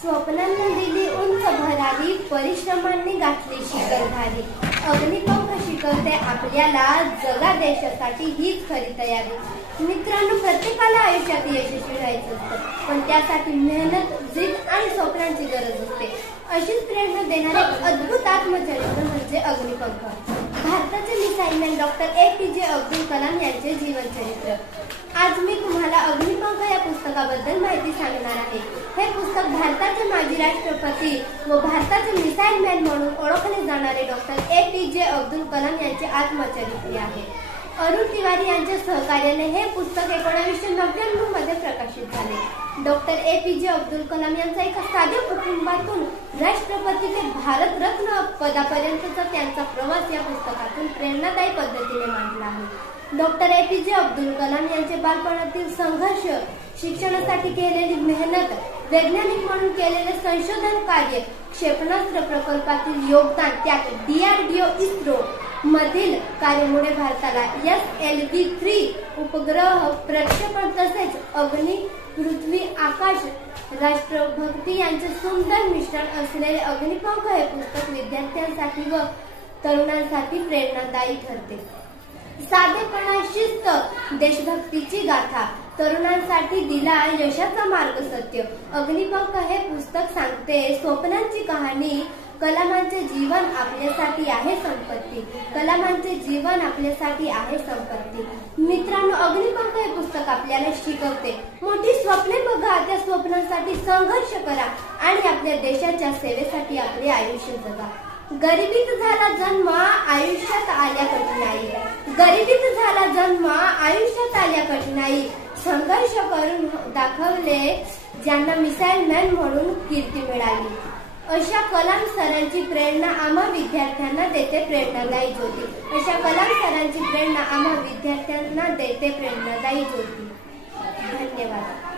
स्वप्नांना दिली उंच भरारी, परिश्रमांनी घातली शिकलधारी. अग्निपंख शिकवते आपल्याला, जगा देशासाठी हीच खरी तयारी. मित्रांनो, प्रत्येकाला आयुष्यात यशस्वी व्हायचं असतं, पण त्यासाठी मेहनत, जिद्द आणि स्वप्नांची गरज असते. अशीच प्रेरणा देणारे अद्भुत आत्मचरित्र म्हणजे अग्निपंख. भारताचे missile man doctor APJ Abdul Kalam यांचे जीवनचरित्र. आज मी तुम्हाला अग्निपंख या पुस्तकाबद्दल माहिती सांगणार आहे. हे पुस्तक भारताचे माजी राष्ट्रपती व भारताचे मिसाईल मॅन म्हणून ओळखले जाणारे डॉक्टर APJ अब्दुल कलाम यांचे आत्मचरित्र आहे. अरुण तिवारी यांच्या सहकार्याने हे पुस्तक 1999 मध्ये प्रकाशित झाले. डॉक्टर APJ अब्दुल कलाम यांचा एका साध्या कुटुंबातून राष्ट्रपती ते भारतरत्न पदापर्यंतचा त्यांचा प्रवास या पुस्तकातून प्रेरणादायी पद्धतीने मांडला आहे. डॉक्टर APJ अब्दुल कलाम यांचे बालपणातील संघर्ष, शिक्षणासाठी केलेली मेहनत, वैज्ञानिक म्हणून केलेले संशोधन कार्य, क्षेपणास्त्र प्रकल्पातील योगदान, त्यात DRDO इस्रो मधील कार्यामुळे भारताला SLV-3 उपग्रह प्रक्षेपण तसेच अग्नी, पृथ्वी, आकाश, राष्ट्रभक्ती यांचे सुंदर मिश्रण असलेले अग्निपंख हे पुस्तक विद्यार्थ्यांसाठी व तरुणांसाठी प्रेरणादायी ठरते. साधेपणा, शिस्त, देशभक्तीची गाथा, तरुणांसाठी दिला यशाचा मार्ग सत्य. अग्निपंख हे पुस्तक सांगते स्वप्नांची कहाणी. कलामांचे जीवन आपल्यासाठी आहे संपत्ती. कलामांचे जीवन आपल्यासाठी आहे संपत्ती. मित्रांनो, अग्निपंख हे पुस्तक आपल्याला शिकवते, मोठी स्वप्ने बघा, त्या स्वप्नांसाठी संघर्ष करा आणि आपल्या देशाच्या सेवेसाठी आपले आयुष्य जगा. गरिबीत झाला जन्म, आयुष्यात आल्या कठीणाई. गरिबीत झाला जन्म, आयुष्यात आल्या कठीणाई. संघर्ष करून दाखवले ज्यांना मिसाईल मॅन म्हणून कीर्ती मिळाली. अशा कलाम सरांची प्रेरणा आम्हा विद्यार्थ्यांना देते प्रेरणादायी ज्योती. अशा कलाम सरांची प्रेरणा आम्हा विद्यार्थ्यांना देते प्रेरणादायी ज्योती. धन्यवाद.